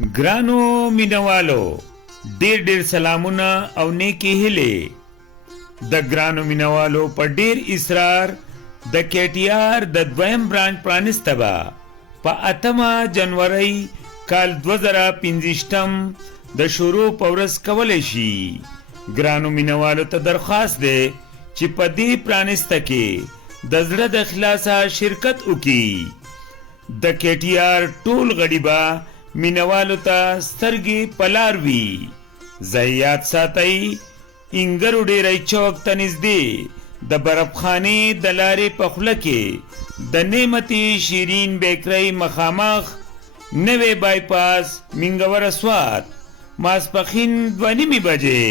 ګرانو مینوالو ډیر ډیر سلامونه او نیکی هیلې د ګرانو مینوالو په ډیر اصرار د KTR د دویم برانچ پرانیسته به په 8 جنوري کال 2025 د شروع په ورځ کولی شي. ګرانو مینوالو ته درخواست دی چې په دې پرانیسته کې د زړه د خلاصه شرکت وکړي. د KTR ټول غړي به مینوالو ته سترګې پلار وي. زیات ساتئ انګرو ډیری چوک ته نږدې د برفخانې د لارې په خوله کې د نعمتي شیرین بیکرۍ مخامخ نوی بایپاس مینګور اسوات ماسپښین 2:30 بجې.